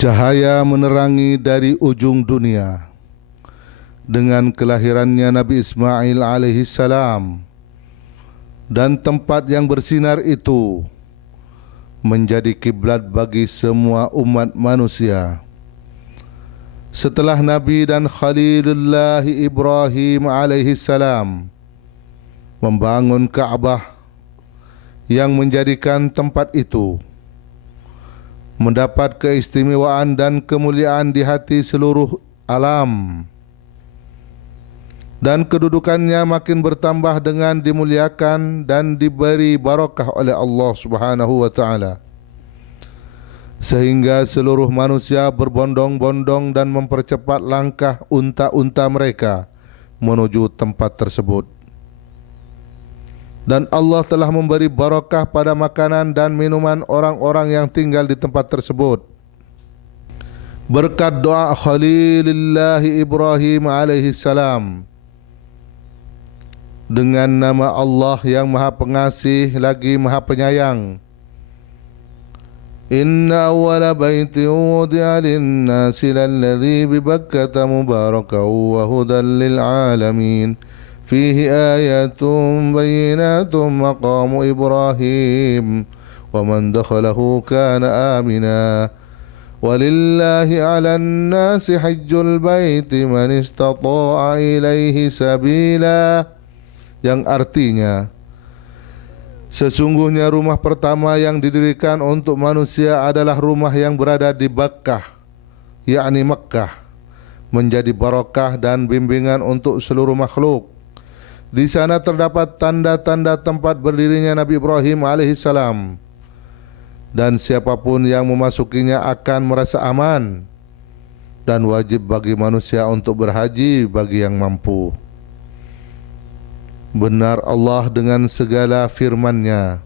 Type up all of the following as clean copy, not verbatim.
Cahaya menerangi dari ujung dunia dengan kelahirannya Nabi Ismail alaihi salam, dan tempat yang bersinar itu menjadi kiblat bagi semua umat manusia. Setelah Nabi dan Khalilullah Ibrahim alaihi salam membangun Ka'bah yang menjadikan tempat itu mendapat keistimewaan dan kemuliaan di hati seluruh alam, dan kedudukannya makin bertambah dengan dimuliakan dan diberi barakah oleh Allah Subhanahu wa taala, sehingga seluruh manusia berbondong-bondong dan mempercepat langkah unta-unta mereka menuju tempat tersebut. Dan Allah telah memberi barakah pada makanan dan minuman orang-orang yang tinggal di tempat tersebut. Berkat doa Khalilullah Ibrahim alaihi salam, dengan nama Allah yang Maha Pengasih lagi Maha Penyayang. Inna awwala baitin wudi'a lin-nasi lalladzi bi Bakkata mubarakan wa hudan lil alamin. فيه آيات بينات مقام إبراهيم ومن دخله كان آمنا ولله على الناس حج البيت من استطاع إليه سبيلا, yang artinya sesungguhnya rumah pertama yang didirikan untuk manusia adalah rumah yang berada di Bakkah, yakni Mekkah, menjadi barakah dan bimbingan untuk seluruh makhluk. Di sana terdapat tanda-tanda tempat berdirinya Nabi Ibrahim alaihissalam, dan siapapun yang memasukinya akan merasa aman, dan wajib bagi manusia untuk berhaji bagi yang mampu. Benar Allah dengan segala firman-Nya.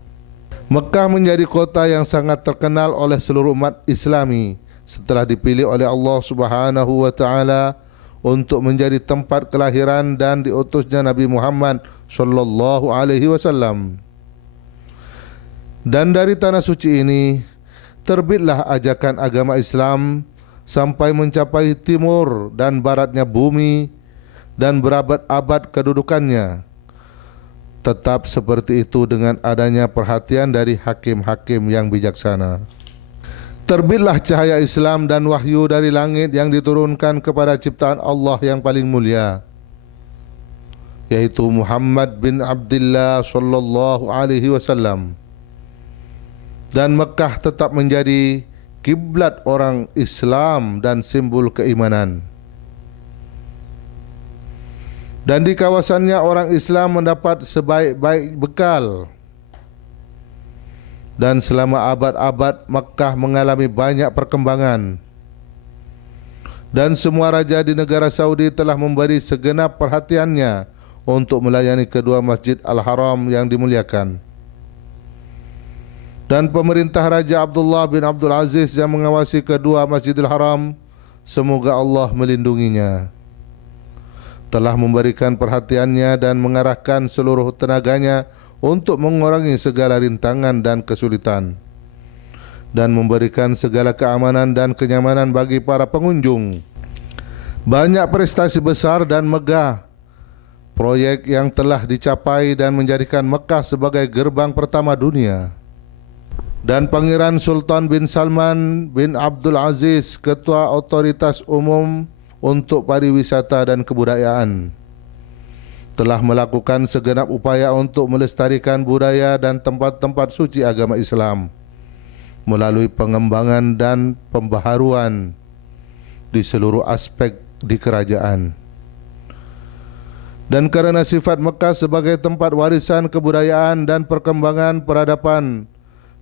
Mekah menjadi kota yang sangat terkenal oleh seluruh umat Islami setelah dipilih oleh Allah Subhanahu wa taala untuk menjadi tempat kelahiran dan diutusnya Nabi Muhammad sallallahu alaihi wasallam. Dan dari tanah suci ini terbitlah ajakan agama Islam sampai mencapai timur dan baratnya bumi dan berabad-abad kedudukannya. Tetap seperti itu dengan adanya perhatian dari hakim-hakim yang bijaksana. Terbitlah cahaya Islam dan wahyu dari langit yang diturunkan kepada ciptaan Allah yang paling mulia, yaitu Muhammad bin Abdullah sallallahu alaihi wasallam. Dan Mekah tetap menjadi kiblat orang Islam dan simbol keimanan. Dan di kawasannya orang Islam mendapat sebaik-baik bekal. Dan selama abad-abad Makkah mengalami banyak perkembangan, dan semua raja di negara Saudi telah memberi segenap perhatiannya untuk melayani kedua Masjid Al-Haram yang dimuliakan. Dan pemerintah Raja Abdullah bin Abdul Aziz yang mengawasi kedua Masjidil Haram, semoga Allah melindunginya, telah memberikan perhatiannya dan mengarahkan seluruh tenaganya untuk mengurangi segala rintangan dan kesulitan, dan memberikan segala keamanan dan kenyamanan bagi para pengunjung. Banyak prestasi besar dan megah proyek yang telah dicapai dan menjadikan Mekah sebagai gerbang pertama dunia. Dan Pangeran Sultan bin Salman bin Abdul Aziz, Ketua Otoritas Umum untuk Pariwisata dan Kebudayaan, telah melakukan segenap upaya untuk melestarikan budaya dan tempat-tempat suci agama Islam melalui pengembangan dan pembaharuan di seluruh aspek di kerajaan. Dan karena sifat Mekah sebagai tempat warisan kebudayaan dan perkembangan peradaban,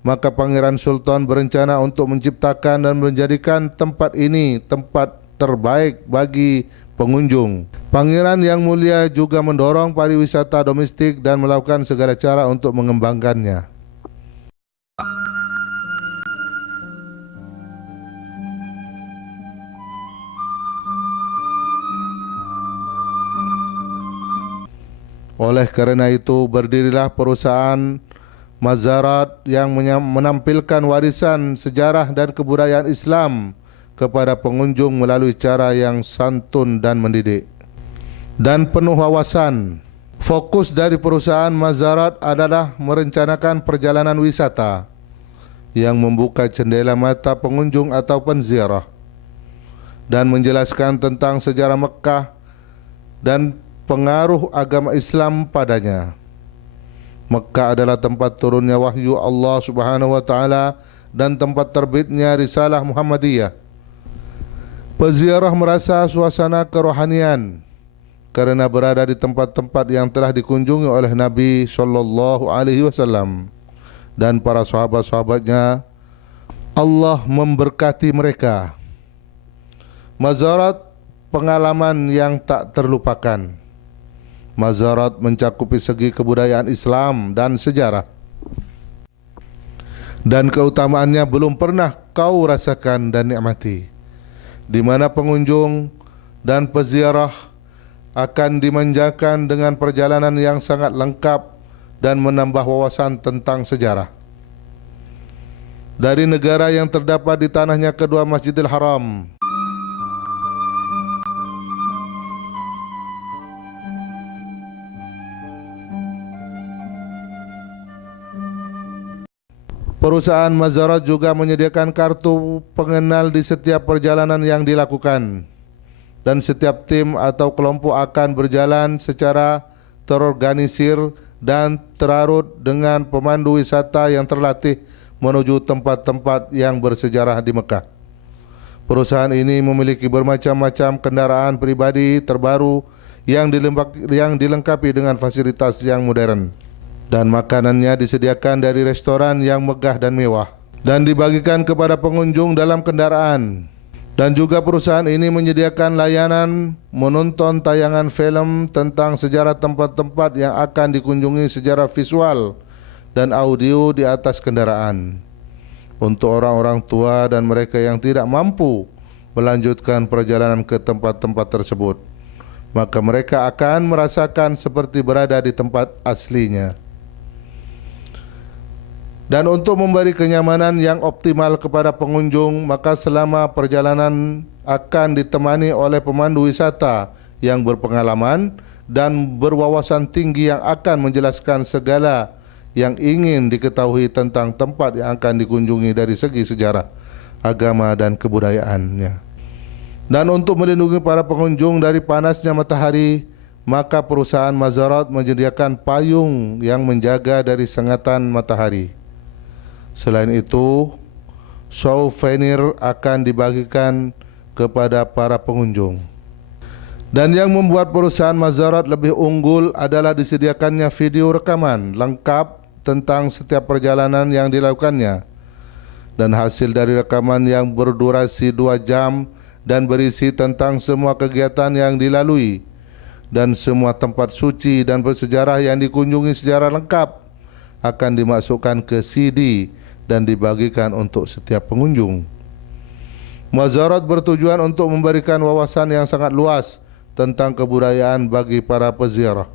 maka Pangeran Sultan berencana untuk menciptakan dan menjadikan tempat ini tempat terbaik bagi pengunjung. Pangeran yang mulia juga mendorong pariwisata domestik dan melakukan segala cara untuk mengembangkannya. Oleh karena itu, berdirilah perusahaan Mazarat yang menampilkan warisan sejarah dan kebudayaan Islam kepada pengunjung melalui cara yang santun dan mendidik dan penuh wawasan. Fokus dari perusahaan Mazarat adalah merencanakan perjalanan wisata yang membuka jendela mata pengunjung atau penziarah dan menjelaskan tentang sejarah Mekah dan pengaruh agama Islam padanya. Mekah adalah tempat turunnya wahyu Allah Subhanahu wa taala dan tempat terbitnya risalah Muhammadiyah. Peziarah merasa suasana kerohanian karena berada di tempat-tempat yang telah dikunjungi oleh Nabi sallallahu alaihi wasallam dan para sahabat-sahabatnya. Allah memberkati mereka. Mazarat pengalaman yang tak terlupakan. Mazarat mencakupi segi kebudayaan Islam dan sejarah, dan keutamaannya belum pernah kau rasakan dan nikmati, di mana pengunjung dan peziarah akan dimanjakan dengan perjalanan yang sangat lengkap dan menambah wawasan tentang sejarah. Dari negara yang terdapat di tanahnya kedua Masjidil Haram, perusahaan Mazarat juga menyediakan kartu pengenal di setiap perjalanan yang dilakukan, dan setiap tim atau kelompok akan berjalan secara terorganisir dan terarut dengan pemandu wisata yang terlatih menuju tempat-tempat yang bersejarah di Mekah. Perusahaan ini memiliki bermacam-macam kendaraan pribadi terbaru yang dilengkapi dengan fasilitas yang modern, dan makanannya disediakan dari restoran yang megah dan mewah dan dibagikan kepada pengunjung dalam kendaraan. Dan juga perusahaan ini menyediakan layanan menonton tayangan film tentang sejarah tempat-tempat yang akan dikunjungi secara visual dan audio di atas kendaraan untuk orang-orang tua dan mereka yang tidak mampu melanjutkan perjalanan ke tempat-tempat tersebut. Maka mereka akan merasakan seperti berada di tempat aslinya. Dan untuk memberi kenyamanan yang optimal kepada pengunjung, maka selama perjalanan akan ditemani oleh pemandu wisata yang berpengalaman dan berwawasan tinggi yang akan menjelaskan segala yang ingin diketahui tentang tempat yang akan dikunjungi dari segi sejarah, agama dan kebudayaannya. Dan untuk melindungi para pengunjung dari panasnya matahari, maka perusahaan Mazarat menyediakan payung yang menjaga dari sengatan matahari. Selain itu, souvenir akan dibagikan kepada para pengunjung. Dan yang membuat perusahaan Mazarat lebih unggul adalah disediakannya video rekaman lengkap tentang setiap perjalanan yang dilakukannya. Dan hasil dari rekaman yang berdurasi 2 jam dan berisi tentang semua kegiatan yang dilalui dan semua tempat suci dan bersejarah yang dikunjungi secara lengkap akan dimasukkan ke CD dan dibagikan untuk setiap pengunjung. Mazarat bertujuan untuk memberikan wawasan yang sangat luas tentang kebudayaan bagi para peziarah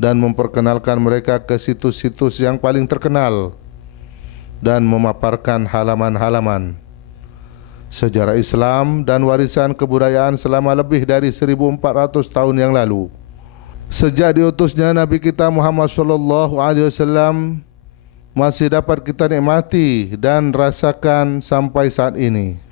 dan memperkenalkan mereka ke situs-situs yang paling terkenal dan memaparkan halaman-halaman sejarah Islam dan warisan kebudayaan selama lebih dari 1400 tahun yang lalu. Sejak diutusnya Nabi kita Muhammad sallallahu alaihi wasallam masih dapat kita nikmati dan rasakan sampai saat ini.